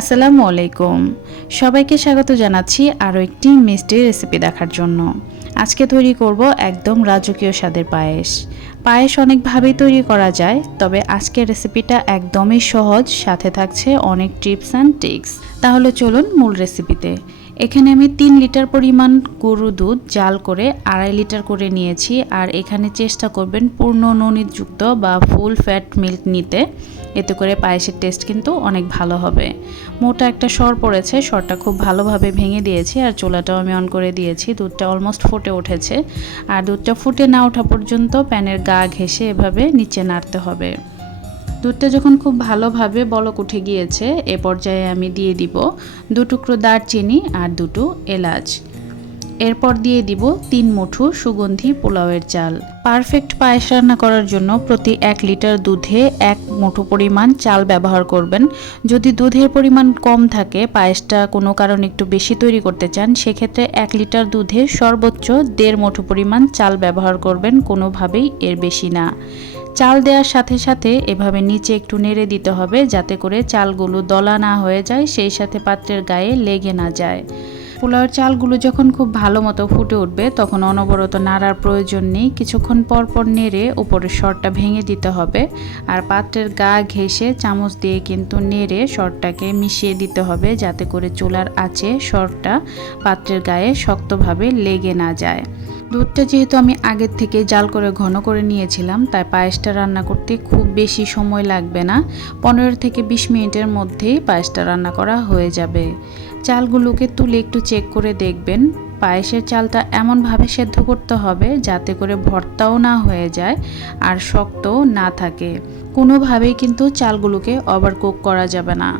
আসসালামু আলাইকুম। সবাইকে স্বাগত জানাচ্ছি আরও একটি মিষ্টি রেসিপি দেখার জন্য। আজকে তৈরি করব একদম রাজকীয় স্বাদের পায়েস। পায়েস অনেকভাবেই তৈরি করা যায়, তবে আজকের রেসিপিটা একদমই সহজ, সাথে থাকছে অনেক টিপস অ্যান্ড টিক্স তাহলে চলুন মূল রেসিপিতে এখানে আমি তিন লিটার পরিমাণ গরু দুধ জাল করে আড়াই লিটার করে নিয়েছি। আর এখানে চেষ্টা করবেন পূর্ণ ননিযুক্ত বা ফুল ফ্যাট মিল্ক নিতে। এতে করে পায়েসের টেস্ট কিন্তু অনেক ভালো হবে। মোটা একটা সর পড়েছে, সরটা খুব ভালোভাবে ভেঙে দিয়েছি আর চোলাটাও আমি অন করে দিয়েছি। দুধটা অলমোস্ট ফুটে উঠেছে। আর দুধটা ফুটে না ওঠা পর্যন্ত প্যানের গা ঘেঁষে এভাবে নিচে নাড়তে হবে। দুধটা যখন খুব ভালোভাবে বলক উঠে গিয়েছে, এ পর্যায়ে আমি দিয়ে দিব দু টুকরো দারচিনি আর দুটো এলাচ। এরপর দিয়ে দিব তিন মুঠো সুগন্ধি পোলাওয়ের চাল। পারফেক্ট পায়েস রান্না করার জন্য প্রতি এক লিটার দুধে এক মুঠো পরিমাণ চাল ব্যবহার করবেন। যদি দুধের পরিমাণ কম থাকে, পায়েসটা কোনো কারণে একটু বেশি তৈরি করতে চান, সেক্ষেত্রে এক লিটার দুধে সর্বোচ্চ দেড় মুঠো পরিমাণ চাল ব্যবহার করবেন, কোনোভাবেই এর বেশি না। চাল দেওয়ার সাথে সাথে এভাবে নিচে একটু নেড়ে দিতে হবে যাতে করে চালগুলো দলা না হয়ে যায়, সেই সাথে পাত্রের গায়ে লেগে না যায়। পোলাওয়ের চালগুলো যখন খুব ভালো মতো ফুটে উঠবে, তখন অনবরত নাড়ার প্রয়োজন নেই। কিছুক্ষণ পর পর নেড়ে উপরের শরটা ভেঙে দিতে হবে আর পাত্রের গা ঘেঁষে চামচ দিয়ে কিন্তু নেড়ে শরটাকে মিশিয়ে দিতে হবে যাতে করে চুলার আঁচে শরটা পাত্রের গায়ে শক্তভাবে লেগে না যায়। দুধটা যেহেতু আমি আগের থেকে জাল করে ঘন করে নিয়েছিলাম, তাই পায়েসটা রান্না করতে খুব বেশি সময় লাগবে না। পনেরো থেকে বিশ মিনিটের মধ্যেই পায়েসটা রান্না করা হয়ে যাবে। চালগুলোকে তুলে একটু চেক করে দেখবেন। পায়েসের চালটা এমনভাবে সেদ্ধ করতে হবে যাতে করে ভর্তাও না হয়ে যায় আর শক্তও না থাকে। কোনোভাবেই কিন্তু চালগুলোকে ওভারকুক করা যাবে না।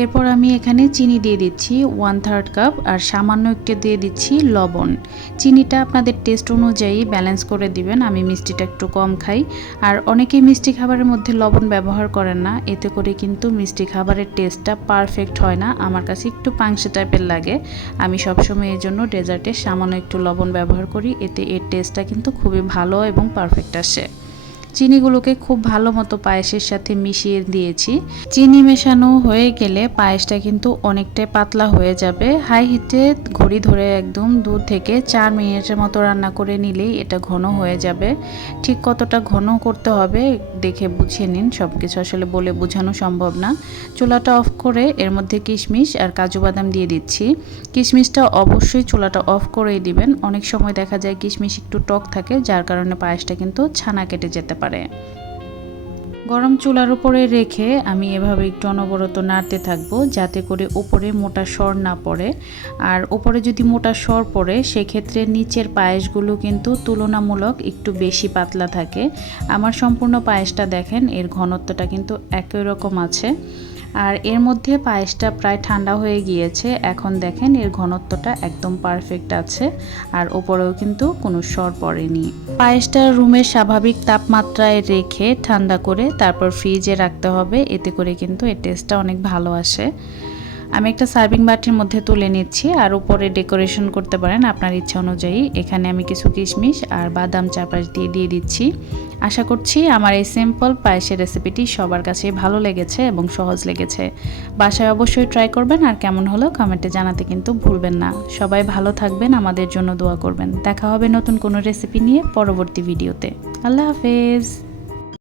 এরপর আমি এখানে চিনি দিয়ে দিচ্ছি ওয়ান থার্ড কাপ আর সামান্য একটু দিয়ে দিচ্ছি লবণ। চিনিটা আপনাদের টেস্ট অনুযায়ী ব্যালেন্স করে দিবেন, আমি মিষ্টিটা একটু কম খাই। আর অনেকেই মিষ্টি খাবারের মধ্যে লবণ ব্যবহার করেন না, এতে করে কিন্তু মিষ্টি খাবারের টেস্টটা পারফেক্ট হয় না। আমার কাছে একটু পাংশে টাইপের লাগে। আমি সবসময় এর জন্য ডেজার্টে সামান্য একটু লবণ ব্যবহার করি, এতে এর টেস্টটা কিন্তু খুবই ভালো এবং পারফেক্ট আসে। চিনিগুলোকে খুব ভালো মতো পায়েসের সাথে মিশিয়ে দিয়েছি। চিনি মেশানো হয়ে গেলে পায়েসটা কিন্তু অনেকটাই পাতলা হয়ে যাবে। হাই হিটে ঘড়ি ধরে একদম দু থেকে চার মিনিটের মতো রান্না করে নিলেই এটা ঘন হয়ে যাবে। ঠিক কতটা ঘন করতে হবে দেখে বুঝিয়ে নিন। সব কিছু আসলে বলে বোঝানো সম্ভব না। চুলাটা অফ করে এর মধ্যে কিশমিশ আর কাজু বাদাম দিয়ে দিচ্ছি। কিশমিশটা অবশ্যই চুলাটা অফ করেই দিবেন। অনেক সময় দেখা যায় কিশমিশ একটু টক থাকে, যার কারণে পায়েসটা কিন্তু ছানা কেটে যেতে পারে। গরম চুলার উপরে রেখে আমি এভাবে একটু অনবরত নাড়তে থাকব, যাতে করে ওপরে মোটা স্বর না পড়ে। আর ওপরে যদি মোটা স্বর পড়ে, সেক্ষেত্রে নিচের পায়েসগুলো কিন্তু তুলনামূলক একটু বেশি পাতলা থাকে। আমার সম্পূর্ণ পায়েসটা দেখেন, এর ঘনত্বটা কিন্তু একই রকম আছে। আর এর মধ্যে পায়েসটা প্রায় ঠান্ডা হয়ে গিয়েছে, এখন দেখেন এর ঘনত্বটা একদম পারফেক্ট আছে, আর ওপরেও কিন্তু কোনো স্বর পড়েনি। পায়েসটা রুমের স্বাভাবিক তাপমাত্রায় রেখে ঠান্ডা করে তারপর ফ্রিজে রাখতে হবে। এতে করে কিন্তু এর টেস্টটা অনেক ভালো আসে। আমি একটা সার্ভিং বাটির মধ্যে তুলে নিচ্ছি। আর উপরে ডেকোরেশন করতে পারেন আপনার ইচ্ছা অনুযায়ী। এখানে আমি কিছু কিশমিশ আর বাদাম চারপাশ দিয়ে দিয়ে দিচ্ছি। আশা করছি আমার এই সিম্পল পায়েসের রেসিপিটি সবার কাছে ভালো লেগেছে এবং সহজ লেগেছে। বাসায় অবশ্যই ট্রাই করবেন। আর কেমন হলো কমেন্টে জানাতে কিন্তু ভুলবেন না। সবাই ভালো থাকবেন, আমাদের জন্য দোয়া করবেন। দেখা হবে নতুন কোনো রেসিপি নিয়ে পরবর্তী ভিডিওতে আল্লাহ হাফেজ।